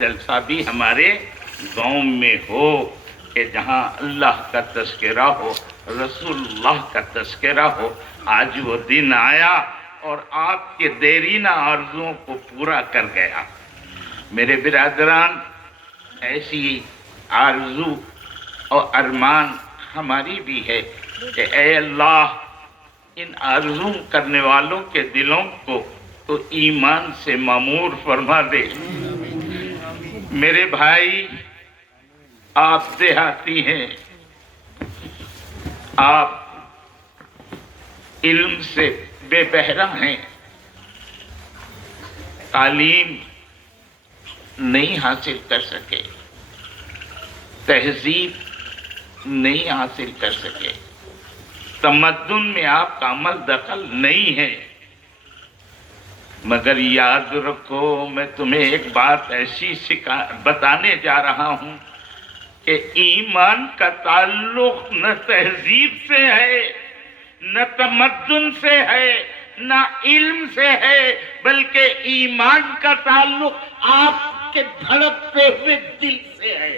جلسہ بھی ہمارے گاؤں میں ہو کہ جہاں اللہ کا تذکرہ ہو، رسول اللہ کا تذکرہ ہو۔ آج وہ دن آیا اور آپ کے دیرینہ آرزوؤں کو پورا کر گیا۔ میرے برادران، ایسی آرزو اور ارمان ہماری بھی ہے کہ اے اللہ ان آرزو کرنے والوں کے دلوں کو تو ایمان سے معمور فرما دے۔ میرے بھائی، آپ دیہاتی ہیں، آپ علم سے بے بہرہ ہیں، تعلیم نہیں حاصل کر سکے، تہذیب نہیں حاصل کر سکے، تمدن میں آپ کا عمل دخل نہیں ہے، مگر یاد رکھو میں تمہیں ایک بات ایسی بتانے جا رہا ہوں کہ ایمان کا تعلق نہ تہذیب سے ہے، نہ تمدن سے ہے، نہ علم سے ہے، بلکہ ایمان کا تعلق آپ کے دھڑکتے ہوئے دل سے ہے۔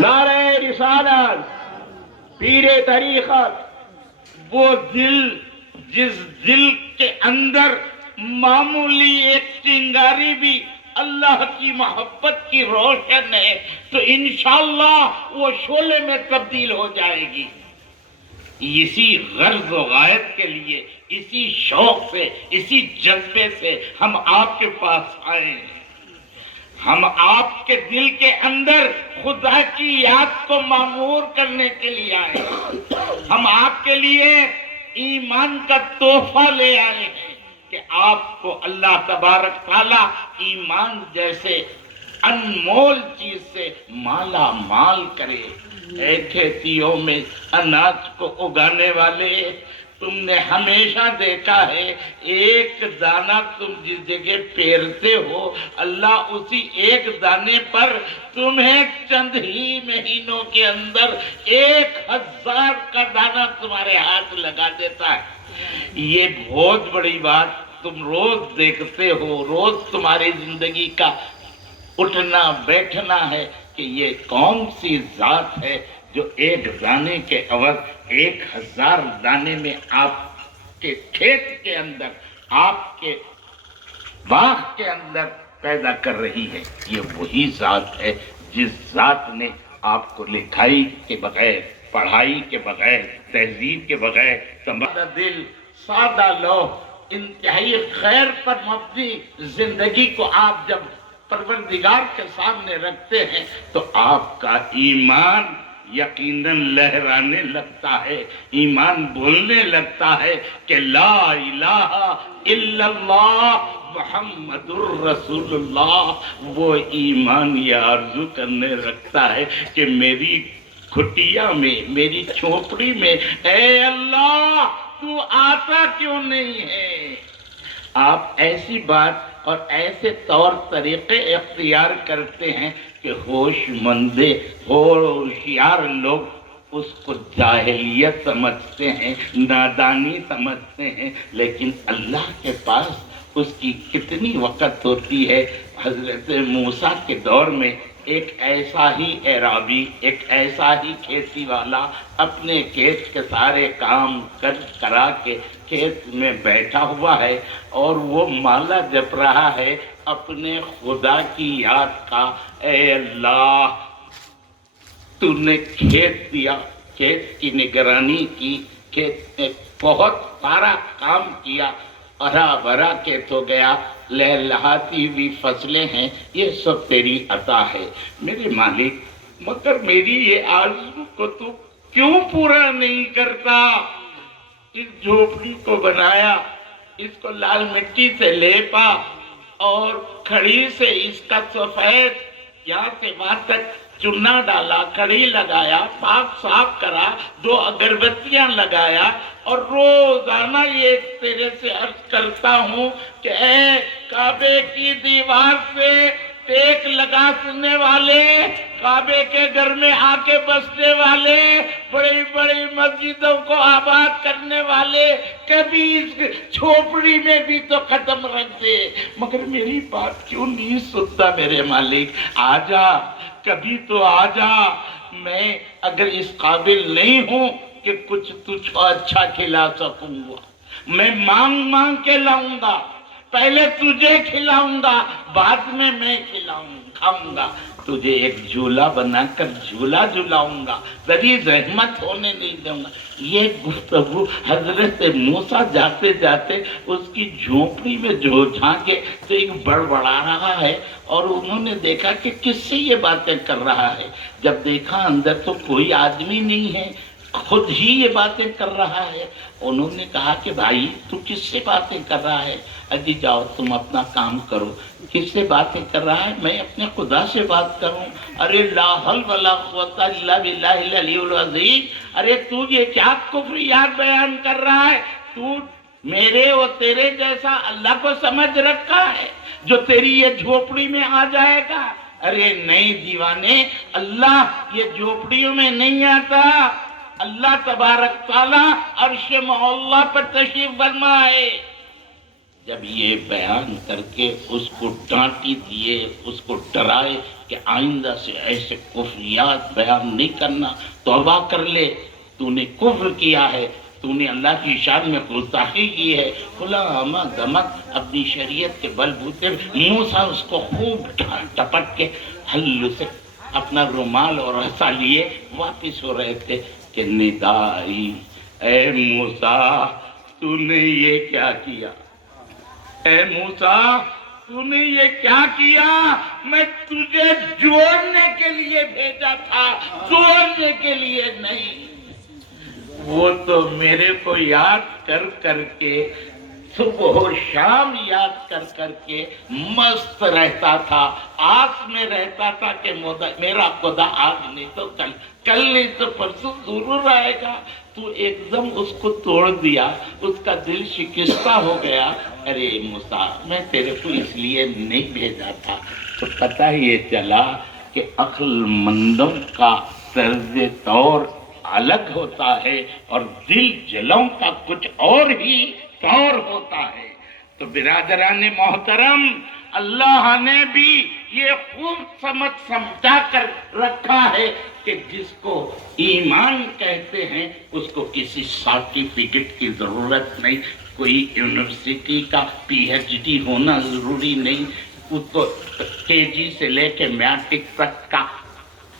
نعرہ رسالت، پیر طریقت، وہ دل جس دل کے اندر معمولی ایک چنگاری بھی اللہ کی محبت کی روشن ہے تو انشاءاللہ وہ شعلے میں تبدیل ہو جائے گی۔ اسی غرض و غایت کے لیے، اسی شوق سے، اسی جذبے سے ہم آپ کے پاس آئے ہیں۔ ہم آپ کے دل کے اندر خدا کی یاد کو معمور کرنے کے لیے آئے ہیں۔ ہم آپ کے لیے ایمان کا تحفہ لے آئے ہیں کہ آپ کو اللہ تبارک تعالیٰ ایمان جیسے انمول چیز سے مالا مال کرے۔ اے کھیتیوں میں اناج کو اگانے والے، تم نے ہمیشہ دیکھا ہے ایک دانہ تم جس جگہ پیرتے ہو، اللہ اسی ایک دانے پر تمہیں چند ہی مہینوں کے اندر 1000 کا دانہ تمہارے ہاتھ لگا دیتا ہے۔ یہ بہت بڑی بات تم روز دیکھتے ہو، روز تمہاری زندگی کا اٹھنا بیٹھنا ہے کہ یہ کون سی ذات ہے جو ایک دانے کے عوض 1000 دانے میں آپ کے کھیت کے اندر، آپ کے باغ کے اندر پیدا کر رہی ہے۔ یہ وہی ذات ہے جس ذات نے آپ کو لکھائی کے بغیر، پڑھائی کے بغیر، تہذیب کے بغیر سادہ دل، سادہ لوح، انتہائی خیر پر مبنی زندگی کو آپ جب پروردگار کے سامنے رکھتے ہیں تو آپ کا ایمان یقیناً لہرانے لگتا ہے، ایمان بولنے لگتا ہے کہ لا الہ الا اللہ محمد الرسول اللہ۔ وہ ایمان یہ آرزو کرنے رکھتا ہے کہ میری کھٹیا میں، میری چھوپڑی میں اے اللہ تو آتا کیوں نہیں ہے؟ آپ ایسی بات اور ایسے طور طریقے اختیار کرتے ہیں کہ ہوشیار لوگ اس کو جاہلیت سمجھتے ہیں، نادانی سمجھتے ہیں، لیکن اللہ کے پاس اس کی کتنی وقت ہوتی ہے۔ حضرت موسیٰ کے دور میں ایک ایسا ہی اعرابی، ایک ایسا ہی کھیتی والا اپنے کھیت کے سارے کام کرا کے کھیت میں بیٹھا ہوا ہے اور وہ مالا جپ رہا ہے اپنے خدا کی یاد کا۔ اے اللہ تو نے کھیت دیا، کھیت کی نگرانی کی، کھیت میں بہت سارا کام کیا، ہرا بھرا کھیت ہو گیا، لہلہاتی ہوئی فصلیں ہیں، یہ سب تیری عطا ہے میرے مالک، مگر میری یہ آرزو کو تو کیوں پورا نہیں کرتا؟ اس جھوپڑی کو بنایا، اس کو لال مٹی سے لیپا اور کھڑی سے اس کا سفید یہاں سے وہاں تک چنا ڈالا، کڑی لگایا، پاک صاف کرا، 2 اگربتیاں لگایا اور روزانہ یہ تیرے سے عرض کرتا ہوں کہ اے کعبے کی دیوار سے ٹیک لگانے والے، کعبے کے گھر میں آ کے بسنے والے، بڑی بڑی مسجدوں کو آباد کرنے والے، کبھی اس جھوپڑی میں بھی تو قدم رکھ دے. مگر میری بات کیوں نہیں سنتا میرے مالک؟ آ جا، کبھی تو آ جا. میں اگر اس قابل نہیں ہوں کہ کچھ تجھ کو اچھا کھلا سکوں گا، میں مانگ مانگ کے لاؤں گا. پہلے تجھے کھلاؤں گا، بعد میں کھاؤں گا. تجھے ایک جھولا بنا کر جھولا جھلاؤں گا، ذری زحمت ہونے نہیں دوں گا. یہ گفتگو حضرت موسیٰ جاتے جاتے اس کی جھونپڑی میں جو جھانکے تو ایک بڑبڑا رہا ہے، اور انہوں نے دیکھا کہ کس سے یہ باتیں کر رہا ہے. جب دیکھا اندر تو کوئی آدمی نہیں ہے، خود ہی یہ باتیں کر رہا ہے. انہوں نے کہا کہ بھائی تو کس سے باتیں کر رہا ہے؟ اجی جاؤ تم اپنا کام کرو. کس سے باتیں کر رہا ہے؟ میں اپنے خدا سے بات کروں. ارے لا حول ولا قوت الا باللہ العلی العظیم. ارے تو یہ کیا کفریات بیان کر رہا ہے؟ تو میرے اور تیرے جیسا اللہ کو سمجھ رکھا ہے جو تیری یہ جھوپڑی میں آ جائے گا؟ ارے نہیں دیوانے، اللہ یہ جھوپڑیوں میں نہیں آتا. اللہ تبارک تعالیٰ عرش معلیٰ پر تشریف فرما ہے. جب یہ بیان کر کے اس کو ڈانٹی دیے، اس کو ڈرائے کہ آئندہ سے ایسے کفریات بیان نہیں کرنا، توبہ کر لے، تو نے کفر کیا ہے، تو نے اللہ کی شان میں گستاخی کی ہے. غلام دمک اپنی شریعت کے بل بوتے موسیٰ اس کو خوب ٹپٹ کے ہلو سے اپنا رومال اور ہنسا لیے واپس ہو رہے تھے کہ ندائی اے موسیٰ تو نے یہ کیا کیا؟ اے موسیٰ تو نے یہ کیا کیا؟ میں تجھے جوڑنے کے لیے بھیجا تھا، توڑنے کے لیے نہیں. وہ تو میرے کو یاد کر کر کے صبح و شام یاد کر کر کے مست رہتا تھا، آس میں رہتا تھا کہ میرا خدا آج نہیں تو کل نہیں تو پرسوں ضرور آئے گا. تو ایک دم اس کو توڑ دیا، اس کا دل شکستہ ہو گیا. ارے موسیٰ میں تیرے کو اس لیے نہیں بھیجا تھا. تو پتہ یہ چلا کہ عقل مندوں کا طرز طور الگ ہوتا ہے اور دل جلوں کا کچھ اور ہی طور ہوتا ہے. تو برادران محترم، اللہ نے بھی یہ خوب سمجھا کر رکھا ہے کہ جس کو ایمان کہتے ہیں اس کو کسی سرٹیفکیٹ کی ضرورت نہیں، کوئی یونیورسٹی کا پی ایچ ڈی ہونا ضروری نہیں، اس کو کے جی سے لے کے میٹرک تک کا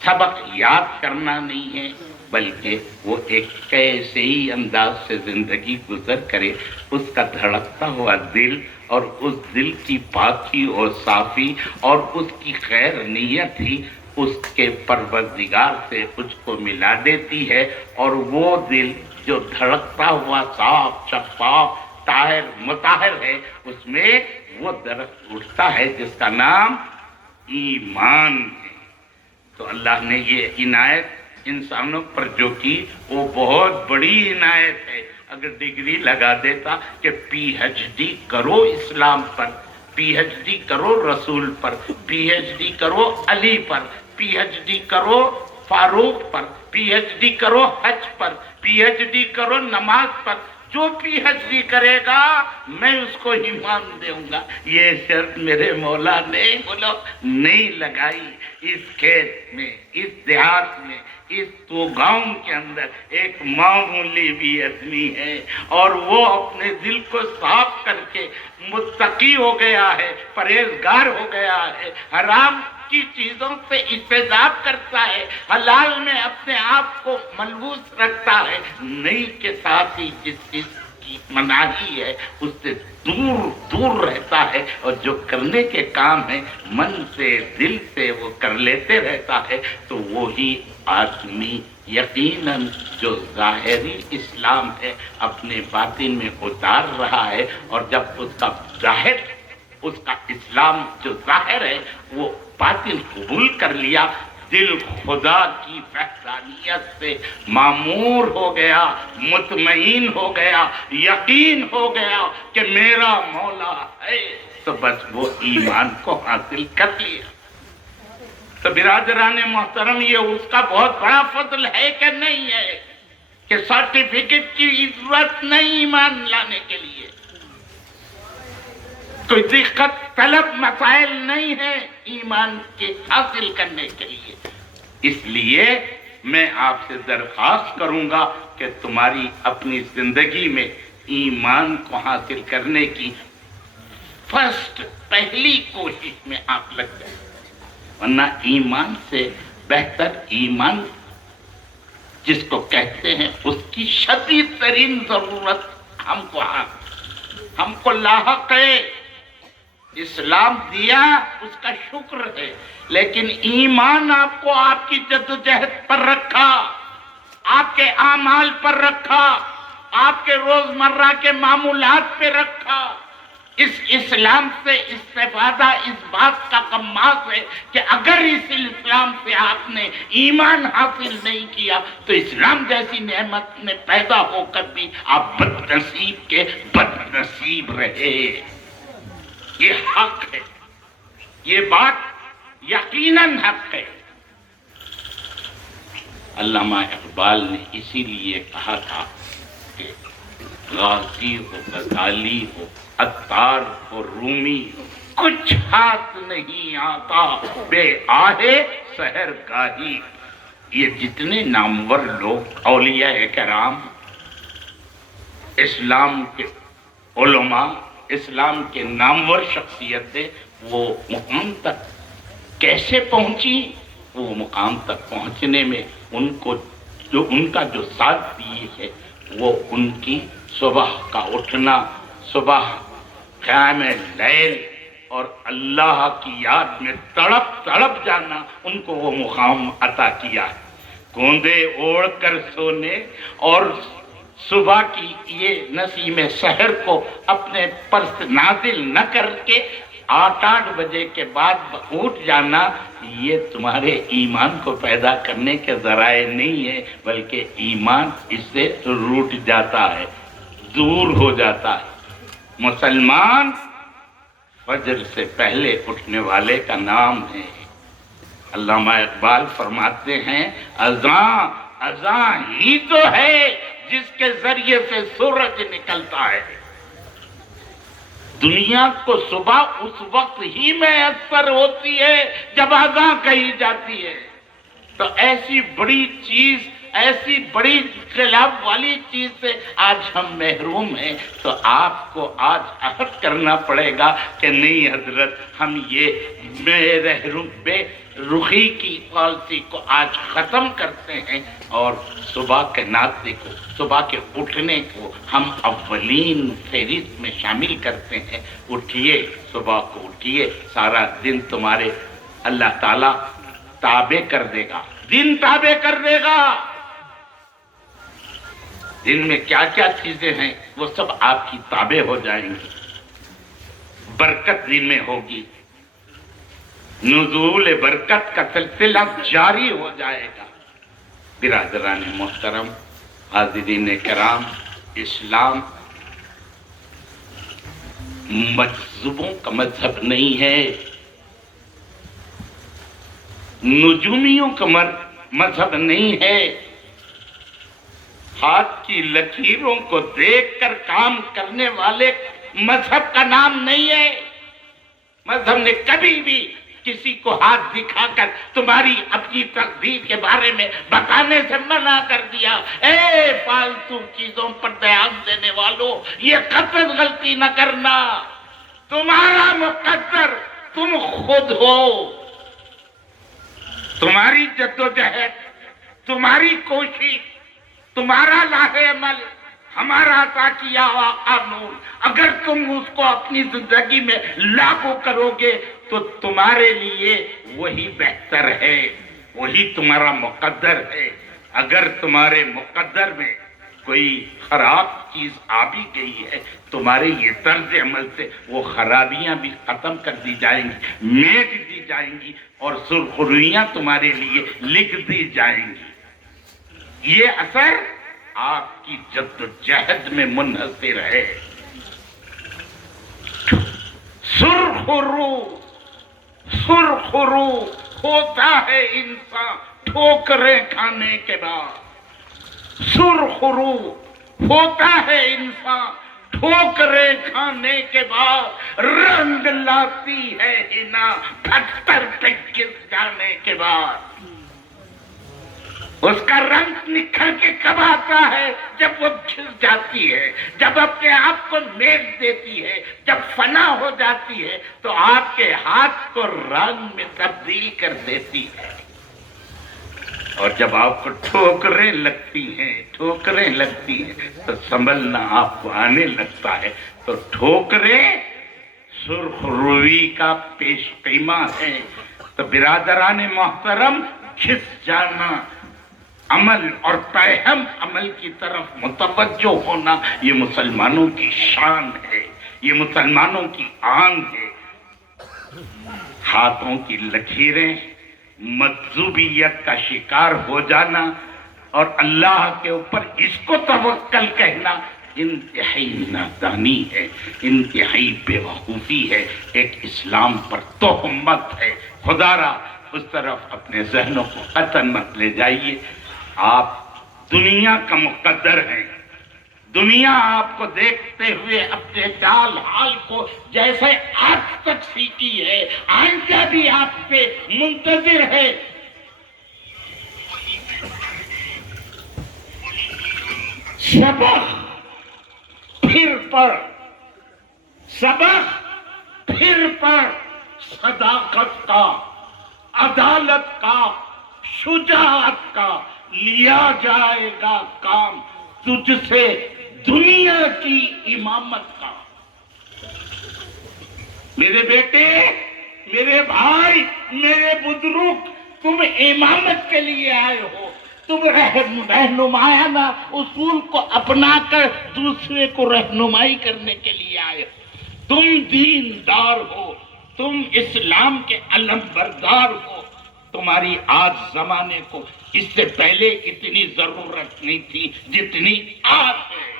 سبق یاد کرنا نہیں ہے، بلکہ وہ ایک کیسے ہی انداز سے زندگی گزر کرے. اس کا دھڑکتا ہوا دل اور اس دل کی پاکی اور صافی اور اس کی خیر نیت ہی اس کے پروردگار سے اس کو ملا دیتی ہے. اور وہ دل جو دھڑکتا ہوا صاف شفاف طاہر مطہر ہے، اس میں وہ درخت اٹھتا ہے جس کا نام ایمان ہے. تو اللہ نے یہ عنایت انسانوں پر جو کی وہ بہت بڑی عنایت ہے. اگر ڈگری لگا دیتا کہ پی ایچ ڈی کرو اسلام پر، پی ایچ ڈی کرو رسول پر، پی ایچ ڈی کرو علی پر، پی ایچ ڈی کرو فاروق پر، پی ایچ ڈی کرو حج پر، پی ایچ ڈی کرو نماز پر، جو پی ایچ ڈی کرے گا میں اس کو ایمان دوں گا. یہ شرط میرے مولا نے بولو نہیں لگائی. اس کھیت میں، اس دیہات میں، اس تو گاؤں کے اندر ایک معمولی بھی آدمی ہے اور وہ اپنے دل کو صاف کر کے متقی ہو گیا ہے، پرہیزگار ہو گیا ہے، حرام کی چیزوں سے اجتناب کرتا ہے، حلال میں اپنے آپ کو ملبوس رکھتا ہے، نہیں کے ساتھ ہی جس چیز کی مناہی ہے اس سے دور دور رہتا ہے، اور جو کرنے کے کام ہیں من سے دل سے وہ کر لیتے رہتا ہے. تو وہی آدمی یقیناً جو ظاہری اسلام ہے اپنے باطن میں اتار رہا ہے، اور جب اس کا ظاہر، اس کا اسلام جو ظاہر ہے وہ باطن قبول کر لیا، دل خدا کی وحدانیت سے معمور ہو گیا، مطمئن ہو گیا، یقین ہو گیا کہ میرا مولا ہے، تو بس وہ ایمان کو حاصل کر لیا. تو برادران محترم، یہ اس کا بہت بڑا فضل ہے کہ نہیں ہے؟ کہ سرٹیفکیٹ کی ضرورت نہیں ایمان لانے کے لیے، کوئی دقت طلب مسائل نہیں ہے ایمان کے حاصل کرنے کے لیے۔ اس لیے میں آپ سے درخواست کروں گا کہ تمہاری اپنی زندگی میں ایمان کو حاصل کرنے کی پہلی کوشش میں آپ لگ جائیں، ورنہ ایمان سے بہتر ایمان جس کو کہتے ہیں اس کی شدید ترین ضرورت ہم کو لاحق ہے۔ اسلام دیا اس کا شکر ہے، لیکن ایمان آپ کو آپ کی جدوجہد پر رکھا، آپ کے اعمال پر رکھا، آپ کے روزمرہ کے معمولات پہ رکھا۔ اس اسلام سے استفادہ اس بات کا کماس ہے کہ اگر اس اسلام سے آپ نے ایمان حاصل نہیں کیا تو اسلام جیسی نعمت میں پیدا ہو کر بھی آپ بد نصیب کے بد نصیب رہے۔ یہ حق ہے، یہ بات یقیناً حق ہے۔ علامہ اقبال نے اسی لیے کہا تھا کہ غازی ہو، غزالی ہو، عطار ہو، رومی ہو، کچھ ہاتھ نہیں آتا بے آہے سحر گاہی۔ یہ جتنے نامور لوگ اولیاء کرام، اسلام کے علماء، اسلام کے نامور شخصیتیں، وہ مقام تک کیسے پہنچی؟ وہ مقام تک پہنچنے میں ان کا جو ساتھ دی ہے وہ ان کی صبح کا اٹھنا، صبح قیام لیل اور اللہ کی یاد میں تڑپ جانا، ان کو وہ مقام عطا کیا ہے۔ گوندے اوڑھ کر سونے اور صبح کی یہ نسیم سحر کو اپنے پر سے نازل نہ کر کے 8 بجے کے بعد اٹھ جانا، یہ تمہارے ایمان کو پیدا کرنے کے ذرائع نہیں ہے، بلکہ ایمان اس سے روٹ جاتا ہے، دور ہو جاتا ہے۔ مسلمان فجر سے پہلے اٹھنے والے کا نام ہے۔ علامہ اقبال فرماتے ہیں اذاں ہی تو ہے جس کے ذریعے سے سورج نکلتا ہے۔ دنیا کو صبح اس وقت ہی میسر ہوتی ہے جب اذاں کہی جاتی ہے۔ تو ایسی بڑی چیز، ایسی بڑی انقلاب والی چیز سے آج ہم محروم ہیں، تو آپ کو آج عہد کرنا پڑے گا کہ نہیں حضرت، ہم یہ بے رخی کی پالیسی کو آج ختم کرتے ہیں اور صبح کے ناشتے کو، صبح کے اٹھنے کو ہم اولین فہرست میں شامل کرتے ہیں۔ اٹھیے، صبح کو اٹھیے، سارا دن تمہارے اللہ تعالیٰ تابع کر دے گا، دن تابع کر دے گا۔ دن میں کیا کیا چیزیں ہیں وہ سب آپ کی تابع ہو جائیں گی، برکت دن میں ہوگی، نزول برکت کا سلسلہ جاری ہو جائے گا۔ برادران محترم، حاضرین کرام، اسلام مجذوبوں کا مذہب نہیں ہے، نجومیوں کا مذہب نہیں ہے، ہاتھ کی لکیروں کو دیکھ کر کام کرنے والے مذہب کا نام نہیں ہے۔ مذہب نے کبھی بھی کسی کو ہاتھ دکھا کر تمہاری اپنی تقدیر کے بارے میں بتانے سے منع کر دیا۔ اے فالتو چیزوں پر دھیان دینے والوں، یہ قطعاً غلطی نہ کرنا۔ تمہارا مقدر تم خود ہو، تمہاری جدوجہد، تمہاری کوشش، تمہارا لاہ عمل، ہمارا عطا کیا ہوا قانون، اگر تم اس کو اپنی زندگی میں لاگو کرو گے تو تمہارے لیے وہی بہتر ہے، وہی تمہارا مقدر ہے۔ اگر تمہارے مقدر میں کوئی خراب چیز آ بھی گئی ہے، تمہارے یہ طرز عمل سے وہ خرابیاں بھی ختم کر دی جائیں گی، میٹ دی جائیں گی اور سرخرویاں تمہارے لیے لکھ دی جائیں گی۔ یہ اثر آپ کی جد و جہد میں منحصر ہے۔ سرخرو ہوتا ہے انسان ٹھوکریں کھانے کے بعد، سرخرو ہوتا ہے انسان ٹھوکریں کھانے کے بعد، رنگ لاتی ہے ہنا پتھر پہ گس جانے کے بعد۔ اس کا رنگ نکھر کے کب آتا ہے؟ جب وہ گھس جاتی ہے، جب اپنے آپ کو میٹ دیتی ہے، جب فنا ہو جاتی ہے تو آپ کے ہاتھ کو رنگ میں تبدیل کر دیتی ہے۔ اور جب آپ کو ٹھوکریں لگتی ہیں تو سنبھلنا آپ کو آنے لگتا ہے۔ تو ٹھوکریں سرخ روئی کا پیش پیما ہے۔ تو برادران محترم، گھس جانا، عمل اور پہم عمل کی طرف متوجہ ہونا، یہ مسلمانوں کی شان ہے، یہ مسلمانوں کی آن ہے۔ ہاتھوں کی لکیریں، مجذوبیت کا شکار ہو جانا اور اللہ کے اوپر اس کو توکل کہنا انتہائی نادانی ہے، انتہائی بے وقوفی ہے، ایک اسلام پر تہمت ہے۔ خدا را اس طرف اپنے ذہنوں کو قطعاً مت لے جائیے۔ آپ دنیا کا مقدر ہیں، دنیا آپ کو دیکھتے ہوئے اپنے چال حال کو جیسے آج تک سیکھی ہے، آئندہ بھی آپ سے منتظر ہے۔ سبق پھر پڑھ، سبق پھر پڑھ، صداقت کا، عدالت کا، شجاعت کا لیا جائے گا کام، تجھ سے دنیا کی امامت کا۔ میرے بیٹے، میرے بھائی، میرے بزرگ، تم امامت کے لیے آئے ہو، تم رہنمایانہ اصول کو اپنا کر دوسرے کو رہنمائی کرنے کے لیے آئے ہو۔ تم دیندار ہو، تم اسلام کے علم بردار ہو۔ تمہاری آج زمانے کو اس سے پہلے اتنی ضرورت نہیں تھی جتنی آج ہے۔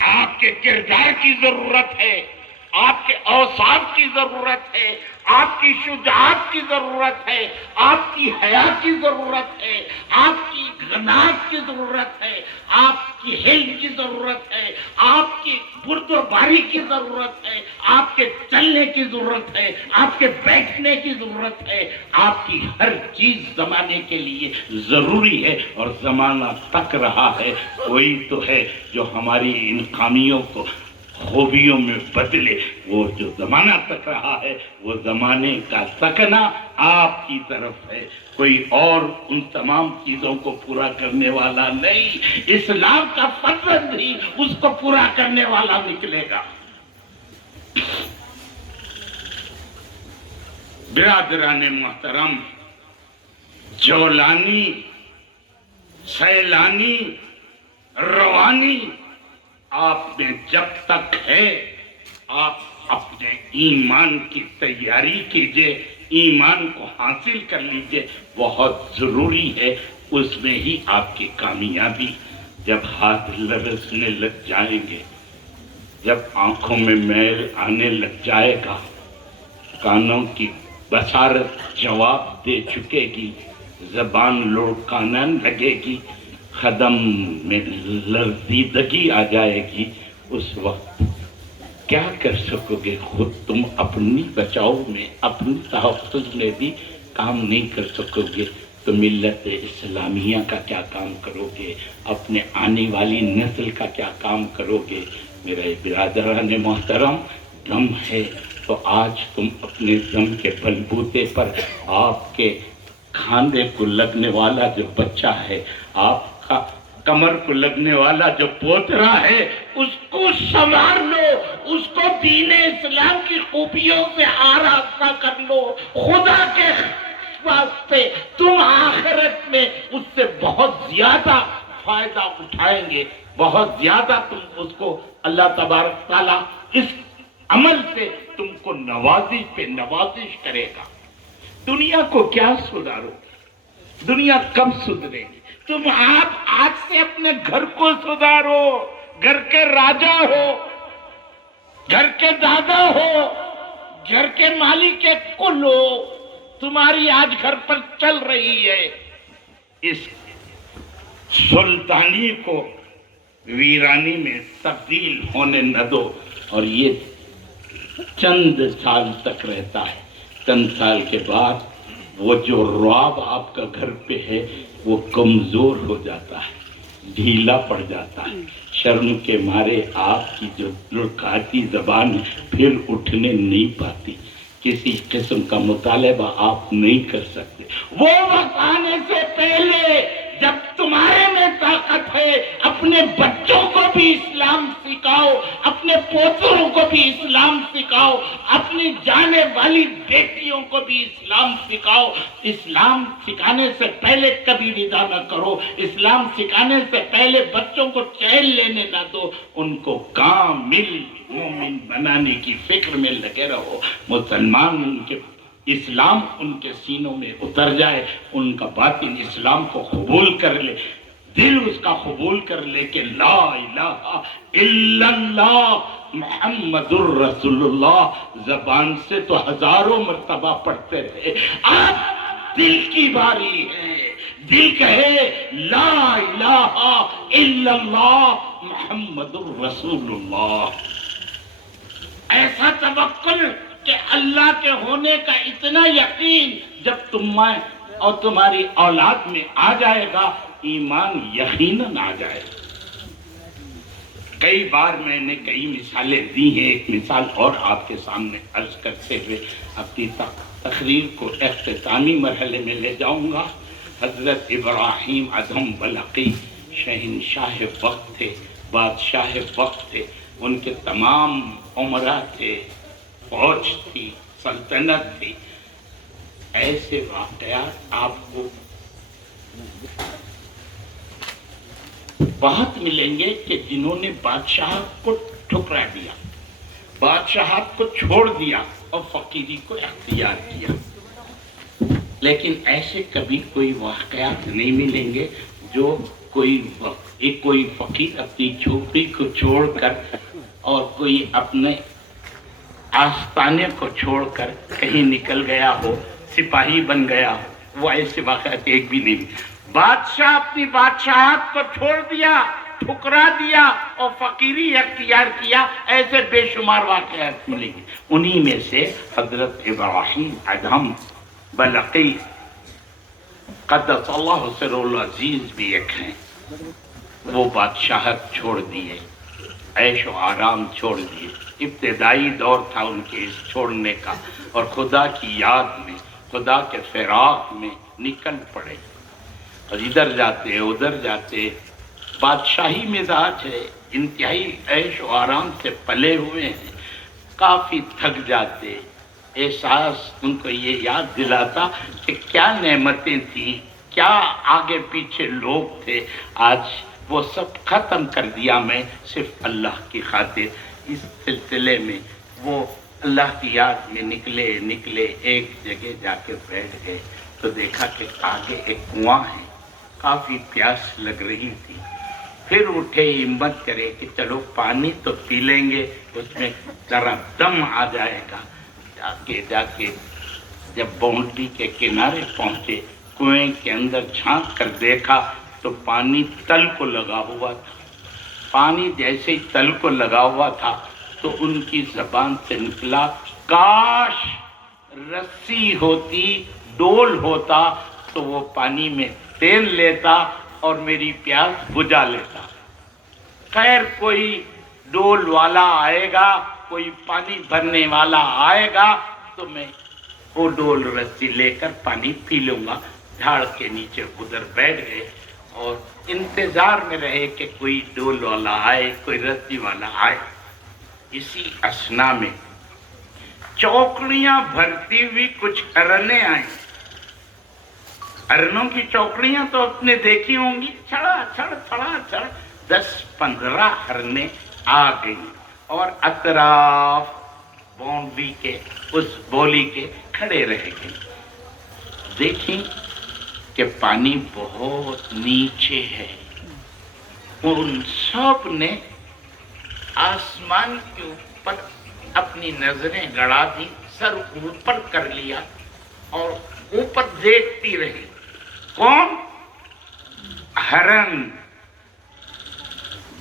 آپ کے کردار کی ضرورت ہے، آپ کے اوصاف کی ضرورت ہے، آپ کی شجاعت کی ضرورت ہے، آپ کی حیا کی ضرورت ہے، آپ کی غناعت کی ضرورت ہے، آپ کی حلم کی ضرورت ہے، آپ کی بردباری کی ضرورت ہے، آپ کے چلنے کی ضرورت ہے، آپ کے بیٹھنے کی ضرورت ہے۔ آپ کی ہر چیز زمانے کے لیے ضروری ہے، اور زمانہ تک رہا ہے۔ کوئی تو ہے جو ہماری ان خامیوں کو خوبیوں میں بدلے۔ وہ جو زمانہ تک رہا ہے، وہ زمانے کا تکنا آپ کی طرف ہے، کوئی اور ان تمام چیزوں کو پورا کرنے والا نہیں۔ اسلام کا فرزند ہی اس کو پورا کرنے والا نکلے گا۔ برادران محترم، جولانی، سیلانی، روانی، آپ میں جب تک ہے، آپ اپنے ایمان کی تیاری کیجئے، ایمان کو حاصل کر لیجئے، بہت ضروری ہے۔ اس میں ہی آپ کی کامیابی۔ جب ہاتھ لرزنے لگ جائیں گے، جب آنکھوں میں میل آنے لگ جائے گا، کانوں کی بصارت جواب دے چکے گی، زبان لڑکانا لگے گی، قدم میں لرزیدگی آ جائے گی، اس وقت کیا کر سکو گے؟ خود تم اپنی بچاؤ میں، اپنی تحفظ میں بھی کام نہیں کر سکو گے تو ملت اسلامیہ کا کیا کام کرو گے؟ اپنے آنے والی نسل کا کیا کام کرو گے؟ میرے برادران محترم، دم ہے تو آج تم اپنے دم کے بلبوتے پر آپ کے کھاندے کو لگنے والا جو بچہ ہے، آپ کا کمر کو لگنے والا جو پوترا ہے، اس کو سنوار لو، اس کو دین اسلام کی خوبیوں سے آراستہ کر لو۔ خدا کے واسطے تم آخرت میں اس سے بہت زیادہ فائدہ اٹھائیں گے، بہت زیادہ تم اس کو اللہ تبارک تعالیٰ اس عمل سے تم کو نوازش پہ نوازش کرے گا۔ دنیا کو کیا سدھارو؟ دنیا کب سدھرے گی؟ تم آپ آج سے اپنے گھر کو سدھارو، گھر کے راجا ہو، گھر کے دادا ہو، گھر کے مالک کے کل ہو، تمہاری آج گھر پر چل رہی ہے۔ اس سلطانی کو ویرانی میں تبدیل ہونے نہ دو. اور یہ چند سال تک رہتا ہے. چند سال کے بعد وہ جو رعب آپ کا گھر پہ ہے وہ کمزور ہو جاتا ہے, ڈھیلا پڑ جاتا ہے. شرم کے مارے آپ کی جو لڑکاتی زبان پھر اٹھنے نہیں پاتی. کسی قسم کا مطالبہ آپ نہیں کر سکتے. وہ وقت آنے سے پہلے جب تمہارے میں طاقت ہے اپنے بچوں کو بھی اسلام سکھاؤ, اپنے پوتروں کو بھی اسلام سکھاؤ, اپنی جانے والی بیٹیوں کو بھی اسلام سکھاؤ. اسلام سکھانے سے پہلے کبھی ودا نہ کرو. اسلام سکھانے سے پہلے بچوں کو چین لینے نہ دو. ان کو کامل مومن بنانے کی فکر میں لگے رہو. مسلمان ان کے اسلام ان کے سینوں میں اتر جائے, ان کا باطن اسلام کو قبول کر لے, دل اس کا قبول کر لے کہ لا الہ الا اللہ محمد الرسول اللہ. زبان سے تو ہزاروں مرتبہ پڑھتے رہے, آپ دل کی باری ہے. دل کہے لا الہ الا اللہ محمد الرسول اللہ. ایسا توکل کہ اللہ کے ہونے کا اتنا یقین جب تم میں اور تمہاری اولاد میں آ جائے گا, ایمان یقیناً آ جائے گا. کئی بار میں نے کئی مثالیں دی ہیں. ایک مثال اور آپ کے سامنے عرض کرتے ہوئے اپنی تقریر کو اختتامی مرحلے میں لے جاؤں گا. حضرت ابراہیم ادھم بلقی شہنشاہ وقت تھے, بادشاہ وقت تھے. ان کے تمام عمرہ تھے, فوج تھی, سلطنت تھی. ایسے واقعات آپ کو بہت ملیں گے کہ جنہوں نے بادشاہت کو ٹھکرا دیا, بادشاہت کو چھوڑ دیا اور فقیری کو اختیار کیا. لیکن ایسے کبھی کوئی واقعات نہیں ملیں گے جو کوئی فقیر اپنی جھوپڑی کو چھوڑ کر اور کوئی اپنے آستانے کو چھوڑ کر کہیں نکل گیا ہو, سپاہی بن گیا ہو. وہ ایسے واقعات ایک بھی نہیں. بادشاہ اپنی بادشاہت کو چھوڑ دیا, ٹھکرا دیا اور فقیری اختیار کیا. ایسے بے شمار واقعات ملیں گے. انہی میں سے حضرت ابراہیم ادھم بلقی قدس اللہ سرہ العزیز بھی ایک ہیں. وہ بادشاہت چھوڑ دیے, عیش و آرام چھوڑ دیے. ابتدائی دور تھا ان کے اس چھوڑنے کا, اور خدا کی یاد میں, خدا کے فراق میں نکل پڑے. اور ادھر جاتے ادھر جاتے. بادشاہی مزاج ہے, انتہائی عیش و آرام سے پلے ہوئے ہیں. کافی تھک جاتے. احساس ان کو یہ یاد دلاتا کہ کیا نعمتیں تھیں, کیا آگے پیچھے لوگ تھے. آج وہ سب ختم کر دیا میں صرف اللہ کی خاطر. اس سلسلے میں وہ اللہ کی یاد میں نکلے ایک جگہ جا کے بیٹھ گئے تو دیکھا کہ آگے ایک کنواں ہے. کافی پیاس لگ رہی تھی. پھر اٹھے, ہمت کرے کہ چلو پانی تو پی لیں گے, اس میں ذرا دم آ جائے گا. جا کے جب باؤنڈری کے کنارے پہنچے, کنویں کے اندر جھانک کر دیکھا تو پانی تل کو لگا ہوا تھا. پانی جیسے ہی تل کو لگا ہوا تھا تو ان کی زبان سے نکلا, کاش رسی ہوتی, ڈول ہوتا تو وہ پانی میں تیل لیتا اور میری پیاس بجھا لیتا. خیر کوئی ڈول والا آئے گا, کوئی پانی بھرنے والا آئے گا تو میں وہ ڈول رسی لے کر پانی پی لوں گا. جھاڑ کے نیچے ادھر بیٹھ گئے اور انتظار میں رہے کہ کوئی ڈول والا آئے, کوئی رسی والا آئے. اسی اثنا میں چوکڑیاں بھرتی ہوئی کچھ ارنیں آئیں. ارنوں کی چوکڑیاں تو آپ نے دیکھی ہوں گی, چھڑ 10-15 ارنیں آ گئی اور اطراف باؤنڈری کے اس بولی کے کھڑے رہ گئے. دیکھیں کہ پانی بہت نیچے ہے. ان سب نے آسمان کے اوپر اپنی نظریں گڑا دی, سر اوپر کر لیا اور اوپر دیکھتی رہی. کون؟ ہرن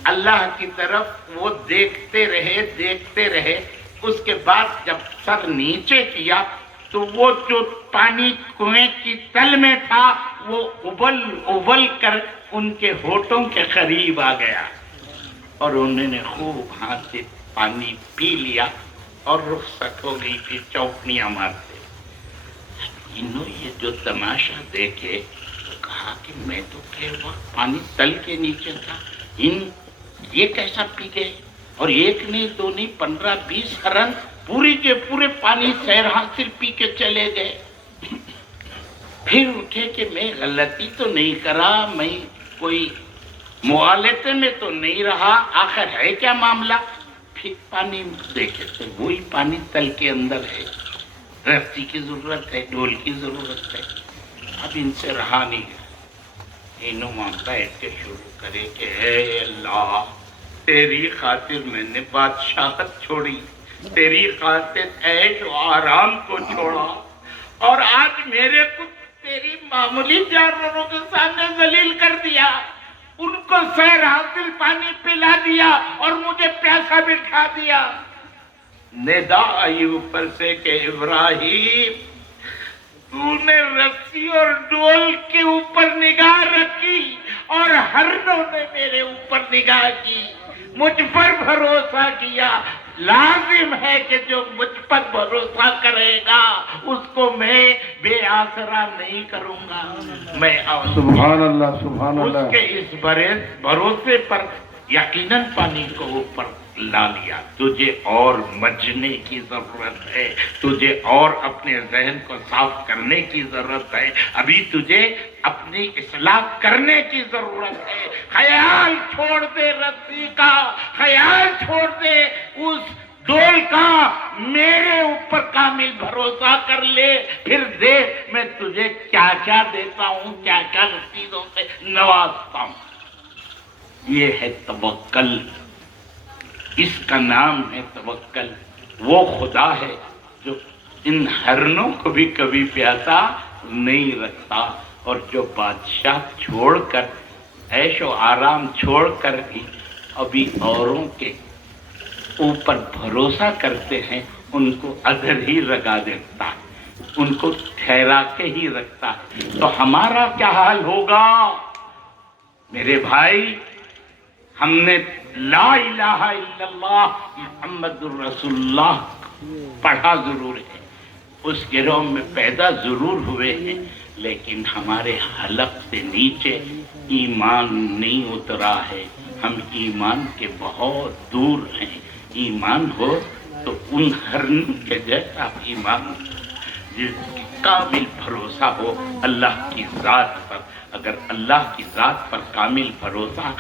اللہ کی طرف وہ دیکھتے رہے، اس کے بعد جب سر نیچے کیا تو وہ جو پانی کنویں کی تل میں تھا وہ ابل کر ان کے ہونٹوں کے قریب آ گیا، اور انہوں نے خوب ہاتھ سے پانی پی لیا اور رخصت ہو گئی تھی چوکنیاں مارتے۔ انہوں یہ جو تماشا دیکھے کہا کہ میں تو کہ وقت پانی تل کے نیچے تھا، یہ کیسا پی گئے؟ اور ایک نہیں دو نہیں 15-20 ہرن پوری کے پورے پانی سیر حاصل پی کے چلے گئے۔ پھر اٹھے کہ میں غلطی تو نہیں کرا، میں کوئی مغالطے میں تو نہیں رہا، آخر ہے کیا معاملہ؟ پھر پانی دیکھے تو وہی پانی تل کے اندر ہے، رسی کی ضرورت ہے، ڈول کی ضرورت ہے۔ اب ان سے رہا نہیں گیا، انہوں وہاں بیٹھ کے شروع کرے کہ اے اللہ، تیری خاطر میں نے بادشاہت چھوڑی، تیری خاطر عیش و آرام کو چھوڑا، اور آج میرے کو تیری معمولی جانوروں کے سامنے ذلیل کر دیا، ان کو سیر حاصل پانی پلا دیا اور مجھے پیاسا بٹھا دیا۔ ندا آئی اوپر سے کہ ابراہیم، تو نے رسی اور ڈول کے اوپر نگاہ رکھی اور ہرنوں نے میرے اوپر نگاہ کی، مجھ پر بھروسہ کیا، لازم ہے کہ جو مجھ پر بھروسہ کرے گا اس کو میں بے آسرا نہیں کروں گا۔ میں سبحان اللہ، سبحان اللہ۔ اس کے اس بھروسے پر یقیناً پانی کو اوپر لا لیا۔ تجھے اور مجنے کی ضرورت ہے، تجھے اور اپنے ذہن کو صاف کرنے کی ضرورت ہے، ابھی تجھے اپنی اصلاح کرنے کی ضرورت ہے۔ خیال چھوڑ دے رسی کا، خیال چھوڑ دے اس ڈول کا، میرے اوپر کامل بھروسہ کر لے، پھر دیکھ میں تجھے کیا کیا دیتا ہوں، کیا کیا چیزوں سے نوازتا ہوں۔ یہ ہے توکل، اس کا نام ہے توکل۔ وہ خدا ہے جو ان ہرنوں کو بھی کبھی پیاسا نہیں رکھتا، اور جو بادشاہ چھوڑ کر، عیش و آرام چھوڑ کر بھی ابھی اوروں کے اوپر بھروسہ کرتے ہیں، ان کو ادھر ہی لگا دیتا ہے، ان کو ٹھہرا کے ہی رکھتا ہے۔ تو ہمارا کیا حال ہوگا میرے بھائی؟ ہم نے لا الہ الا اللہ محمد الرسول اللہ پڑھا ضرور ہے، اس گروہ میں پیدا ضرور ہوئے ہیں، لیکن ہمارے حلق سے نیچے ایمان نہیں اترا ہے، ہم ایمان کے بہت دور ہیں۔ ایمان ہو تو ان ہرن کے جیسا ایمان جس کی کامل بھروسہ ہو اللہ کی ذات پر۔ اگر اللہ کی ذات پر کامل بھروسہ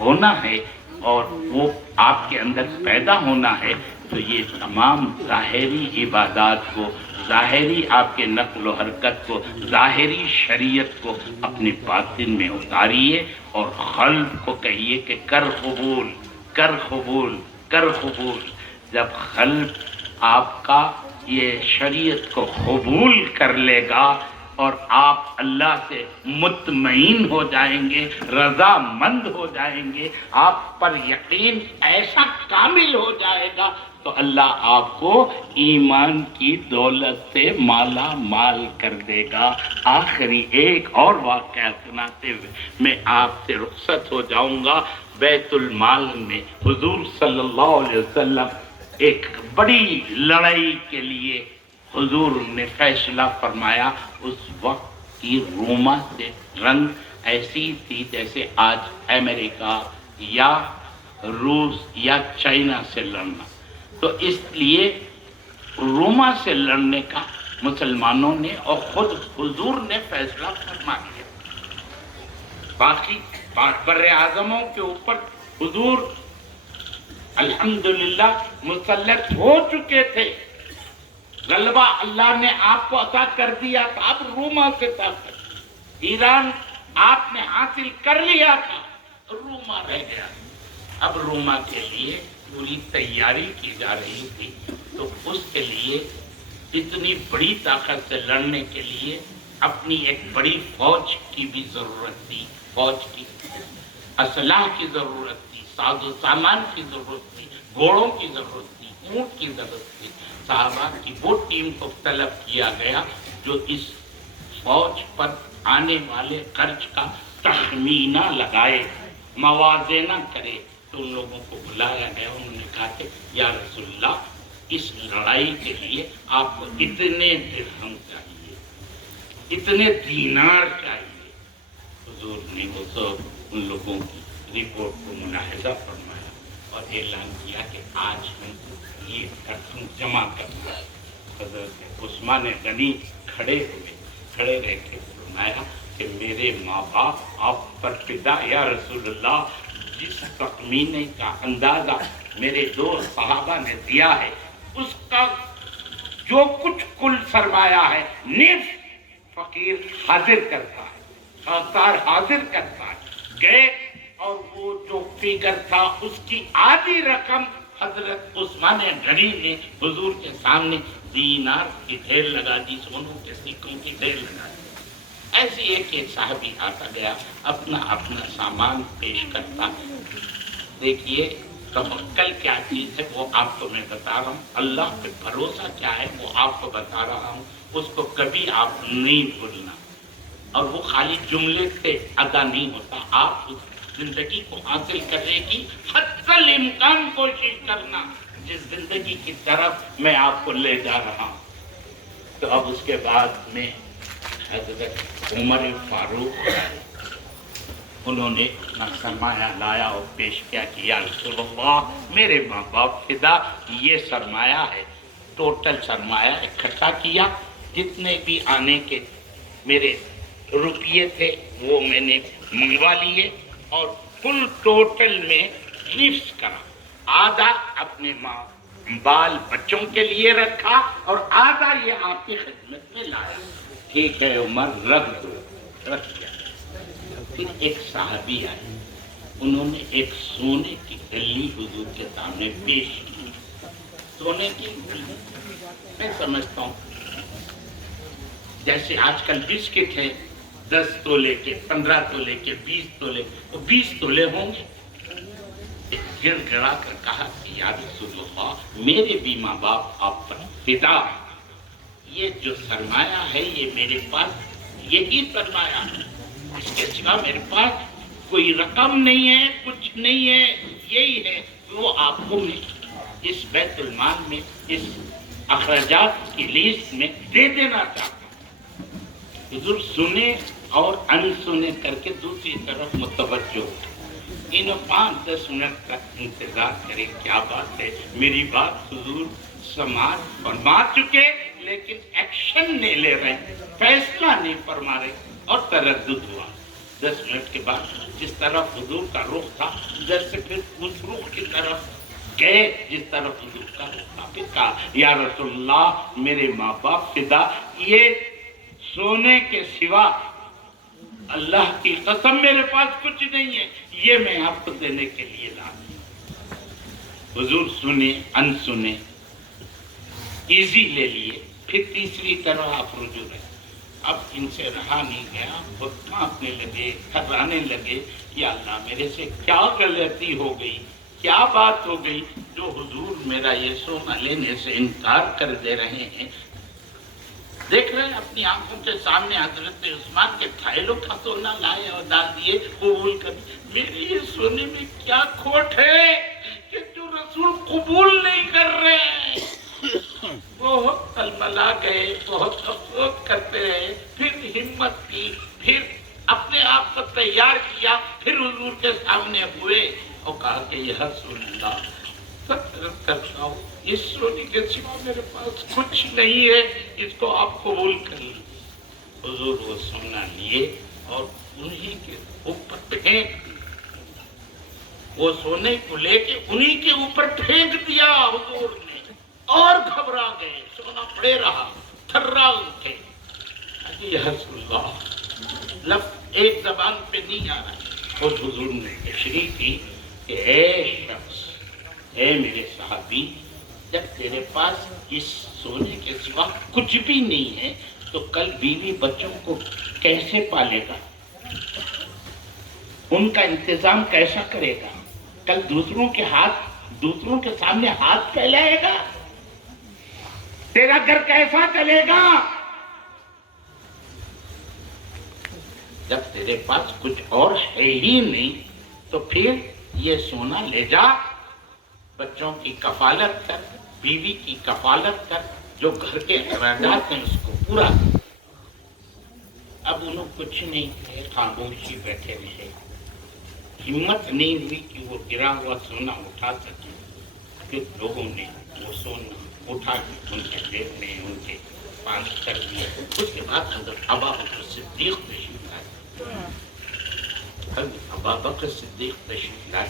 ہونا ہے اور وہ آپ کے اندر پیدا ہونا ہے، تو یہ تمام ظاہری عبادات کو، ظاہری آپ کے نقل و حرکت کو، ظاہری شریعت کو اپنے باطن میں اتاریے، اور قلب کو کہیے کہ کر قبول، کر قبول، کر قبول۔ جب قلب آپ کا یہ شریعت کو قبول کر لے گا اور آپ اللہ سے مطمئن ہو جائیں گے، رضا مند ہو جائیں گے، آپ پر یقین ایسا کامل ہو جائے گا، تو اللہ آپ کو ایمان کی دولت سے مالا مال کر دے گا۔ آخری ایک اور واقعہ سناتے ہوئے میں آپ سے رخصت ہو جاؤں گا۔ بیت المال میں حضور صلی اللہ علیہ وسلم ایک بڑی لڑائی کے لیے حضور نے فیصلہ فرمایا۔ اس وقت کی روما سے رنگ ایسی تھی جیسے آج امریکہ یا روس یا چائنا سے لڑنا، تو اس لیے روما سے لڑنے کا مسلمانوں نے اور خود حضور نے فیصلہ فرما لیا۔ باقی بر اعظموں کے اوپر حضور الحمدللہ مسلط ہو چکے تھے، غلبہ اللہ نے آپ کو عطا کر دیا تھا۔ اب روما سے طاقت، ایران آپ نے حاصل کر لیا تھا، روما رہ گیا۔ اب روما کے لیے پوری تیاری کی جا رہی تھی، تو اس کے لیے اتنی بڑی طاقت سے لڑنے کے لیے اپنی ایک بڑی فوج کی بھی ضرورت تھی۔ فوج کی اسلحہ کی ضرورت تھی، ساز و سامان کی ضرورت تھی، گھوڑوں کی ضرورت تھی، اونٹ کی ضرورت تھی. صحابہ کی وہ ٹیم کو طلب کیا گیا جو اس فوج پر آنے والے خرچ کا تخمینہ لگائے، موازنہ کرے. تو ان لوگوں کو بلایا گیا. انہوں نے کہا کہ یا رسول اللہ اس لڑائی کے لیے آپ کو اتنے درہم چاہیے، اتنے دینار چاہیے. حضور نے وہ سب ان لوگوں کی رپورٹ کو ملاحظہ فرمایا اور اعلان کیا کہ آج ہم یہ رقم جمع کرنا ہے. حضرت عثمان غنی کھڑے رہ کے فرمایا کہ میرے ماں باپ آپ پر فدا یا رسول اللہ. جس تخمینے کا اندازہ میرے دو صحابہ نے دیا ہے اس کا جو کچھ کل سرمایہ ہے نصف فقیر حاضر کرتا ہے، خاصار حاضر کرتا ہے. گئے اور وہ جو فگر تھا اس کی آدھی رقم حضرت عثمان غنی نے حضور کے سامنے دینار کی ڈھیر لگا دی، سونوں کے سکوں کی ڈھیر لگا دی. ایسے ایک صحابی آتا گیا، اپنا سامان پیش کرتا. دیکھیے توکل کیا چیز ہے وہ آپ کو میں بتا رہا ہوں، اللہ پہ بھروسہ کیا ہے وہ آپ کو بتا رہا ہوں. اس کو کبھی آپ نہیں بھولنا، اور وہ خالی جملے سے ادا نہیں ہوتا. آپ اس زندگی کو حاصل کرنے کی حتی الامکان کوشش کرنا جس زندگی کی طرف میں آپ کو لے جا رہا ہوں. تو اب اس کے بعد میں حضرت عمر فاروق آئے. انہوں نے اپنا سرمایہ لایا اور پیش کیا کہ یا رسول اللہ میرے ماں باپ فدا، یہ سرمایہ ہے. ٹوٹل سرمایہ اکٹھا کیا، جتنے بھی آنے کے میرے روپیے تھے وہ میں نے منگوا لیے اور کل ٹوٹل میں نصف کرا. آدھا اپنے ماں بال بچوں کے لیے رکھا اور آدھا یہ آپ کی خدمت میں لایا. ٹھیک ہے عمر رکھ دو. رکھ دیا. پھر ایک صحابی آئے، انہوں نے ایک سونے کی گلی حضور کے سامنے پیش کی. سونے کی گلی میں سمجھتا ہوں جیسے آج کل بسکٹ ہے 10 تولے کے، 15 تولے کے، 20 تولے، تو 20 تولے ہوں گے. گر گڑا کر کہا کہ یا رسول اللہ میرے بھی ماں باپ آپ پر فدا، یہ جو سرمایہ ہے یہ میرے پاس یہی سرمایہ ہے، اس کے سوا میرے پاس کوئی رقم نہیں ہے، کچھ نہیں ہے، یہی ہے. وہ آپ کو میں اس بیت المال میں اس اخراجات کی لیسٹ میں دے دینا چاہتا ہوں. حضور سنے اور ان سنے کر کے دوسری طرف متوجہ ہو. انہوں 5-10 منٹ تک انتظار کریں. کیا بات ہے، میری بات حضور سماعت فرما چکے لیکن ایکشن نہیں لے رہے، فیصلہ نہیں فرما رہے اور تردد ہوا. 10 منٹ کے بعد جس طرف حضور کا رخ تھا ادھر سے پھر اس رخ کی طرف گئے جس طرف حضور کا رخ تھا. پھر کہا یا رسول اللہ میرے ماں باپ فدا، یہ سونے کے سوا اللہ کی قسم میرے پاس کچھ نہیں ہے، یہ میں آپ کو دینے کے لیے لا. حضور سنے ان سنے ایزی لے لیے. پھر تیسری طرح آپ رجوع رہے. اب ان سے رہا نہیں گیا، خود کانپنے لگے، گھبرانے لگے. یا اللہ میرے سے کیا غلطی ہو گئی، کیا بات ہو گئی جو حضور میرا یہ سونا لینے سے انکار کر دے رہے ہیں. دیکھ رہے ہیں اپنی آنکھوں کے سامنے حضرت عثمان کے تھیلوں کا سونا لائے اور ڈال دیے قبول کر. میرے یہ سونے میں کیا کھوٹ ہے کہ جو رسول قبول نہیں کر رہے. بہت تلملا گئے، بہت افسوس کرتے رہے. پھر ہمت کی، پھر اپنے آپ کو تیار کیا، پھر حضور کے سامنے ہوئے اور کہا کہ یا رسول اللہ سترت کرتا ہوں، اس سونے کے سوا میرے پاس کچھ نہیں ہے، اس کو آپ قبول کر لیں. حضور وہ سونا لیے اور انہی کے اوپر پھینک دیا. وہ سونے کو لے کے انہی کے اوپر پھینک دیا حضور نے اور گھبرا گئے. سونا پڑے رہا، تھرا اٹھے. یا رسول اللہ لفظ ایک زبان پہ نہیں آ رہا. اور حضور نے تشریح کی کہ اے شخص، اے میرے صحابی، جب تیرے پاس اس سونے کے سوا کچھ بھی نہیں ہے تو کل بیوی بچوں کو کیسے پالے گا؟ ان کا انتظام کیسا کرے گا؟ کل دوسروں کے سامنے ہاتھ پھیلائے گا؟ تیرا گھر کیسا چلے گا؟ جب تیرے پاس کچھ اور ہے ہی نہیں تو پھر یہ سونا لے جا، بچوں کی کفالت کر، بیوی کی کفالت کر، جو گھر کے اخراجات ہیں اس کو پورا کر۔ اب انہوں کچھ نہیں کہے، خاموشی بیٹھے رہے، ہمت نہیں ہوئی کہ وہ گرا ہوا سونا اٹھا سکے۔ پھر لوگوں نے وہ سونا اٹھا کے ان کے جیب میں ان کے پاس کر دیا۔ اس کے بعد حضرت ابابکر صدیق تشریف لائے۔ ابا بکر صدیق تشریف لائے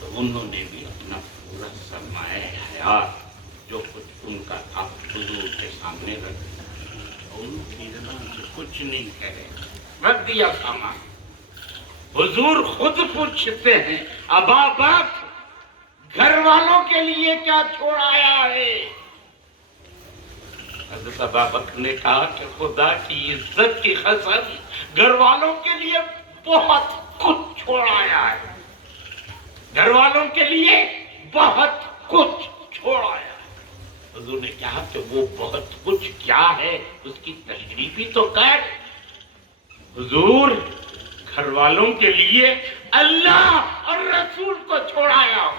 تو انہوں نے بھی اپنا پورا سرمایہ حیات جو کچھ ان کا تھا حضور کے سامنے رکھ دیا۔ ان کی زبان سے کچھ نہیں کہے، رکھ دیا سامان۔ حضور خود پوچھتے ہیں، ابا بکر گھر والوں کے لیے کیا چھوڑ آیا ہے؟ حضرت ابا بکر نے کہا کہ خدا کی عزت کی قسم گھر والوں کے لیے بہت کچھ چھوڑ آیا ہے، گھر والوں کے لیے بہت کچھ چھوڑ آیا ہے۔ حضور نے کہا کہ وہ بہت کچھ کیا ہے، اس کی تشریح بھی تو کر۔ حضور گھر والوں کے لیے اللہ اور رسول کو چھوڑایا،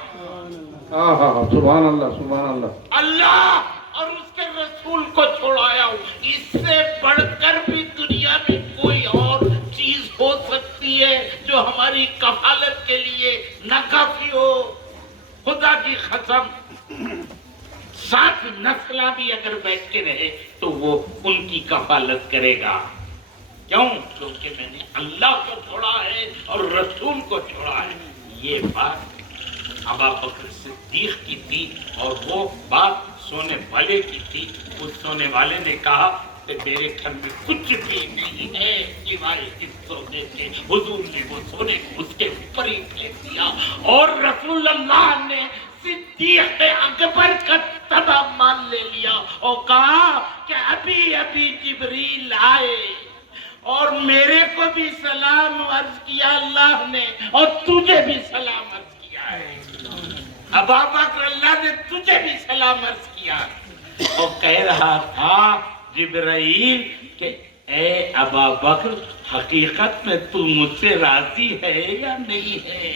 سبحان اللہ سبحان اللہ، اللہ اور اس کے رسول کو چھوڑایا ہوں۔ اس سے بڑھ کر بھی دنیا میں کوئی اور چیز ہو سکتی ہے جو ہماری کفالت کے لیے نہ کافی ہو؟ خدا کی قسم 7 نسلیں بھی اگر بیٹھ کے رہے تو وہ ان کی کفالت کرے گا۔ کیوں؟ کیونکہ میں نے اللہ کو چھوڑا ہے اور رسول کو چھوڑا ہے۔ یہ بات ابا بکر صدیق کی تھی اور وہ بات سونے والے کی تھی۔ اس سونے والے نے کہا کہ میرے گھر میں کچھ بھی نہیں ہے سوائے اس سونے کے۔ حضور نے وہ سونے کو اس کے اوپر ہی پھینک دیا اور رسول اللہ نے صدیق اکبر کا تمام مال لے لیا اور کہا کہ ابھی ابھی جبریل آئے اور میرے کو بھی سلام عرض کیا اللہ نے اور تجھے بھی سلام عرض کیا ہے۔ ابا بکر اللہ نے تجھے بھی سلام عرض کیا اور کہہ رہا تھا جبرائیل کہ اے ابا بکر حقیقت میں تو مجھ سے راضی ہے یا نہیں ہے؟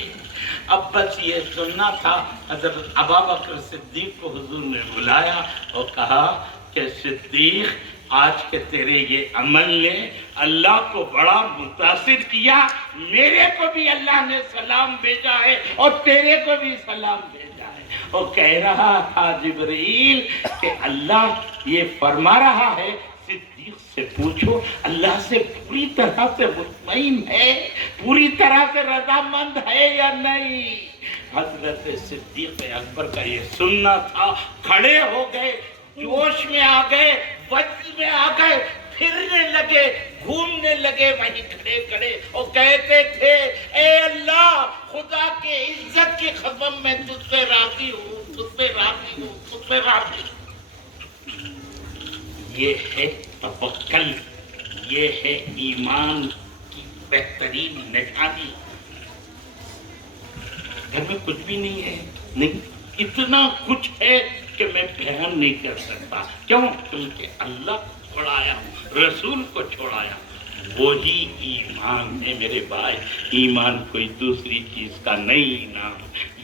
اب بس یہ سننا تھا۔ حضرت ابا بکر صدیق کو حضور نے بلایا اور کہا کہ صدیق آج کے تیرے یہ عمل نے اللہ کو بڑا متاثر کیا، میرے کو بھی اللہ نے سلام بھیجا ہے اور تیرے کو بھی سلام بھیجا ہے۔ اور کہہ رہا تھا جبرائیل کہ اللہ یہ فرما رہا ہے صدیق سے پوچھو اللہ سے پوری طرح سے مطمئن ہے، پوری طرح سے رضامند ہے یا نہیں؟ حضرت صدیق اکبر کا یہ سننا تھا، کھڑے ہو گئے، جوش میں آ گئے، وجد میں آ گئے، پھرنے لگے، گھومنے لگے وہیں کھڑے کھڑے اور کہتے تھے اے اللہ خدا کے عزت کی قسم میں تجھ سے راضی ہوں، تجھ سے راضی ہوں، تجھ سے راضی ہوں۔ یہ ہے توکل، یہ ہے ایمان کی بہترین نشانی۔ گھر میں کچھ بھی نہیں ہے، نہیں اتنا کچھ ہے کہ میں بیان نہیں کر سکتا۔ کیوں؟ کیونکہ اللہ کو چھوڑایا، رسول کو چھوڑایا۔ وہی ایمان ہے میرے بھائی، ایمان کوئی دوسری چیز کا نہیں نام،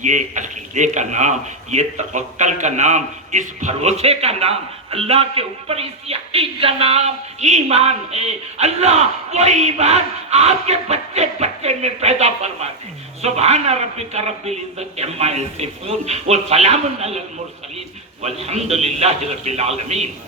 یہ عقیدے کا نام، یہ توکل کا نام، اس بھروسے کا نام، اللہ کے اوپر اس یقین کا نام ایمان ہے۔ اللہ وہ ایمان آپ کے بچے بچے میں پیدا فرما دے۔ سبحان ربک رب العزت عما یصفون وسلام علی المرسلین والحمد للہ رب العالمین۔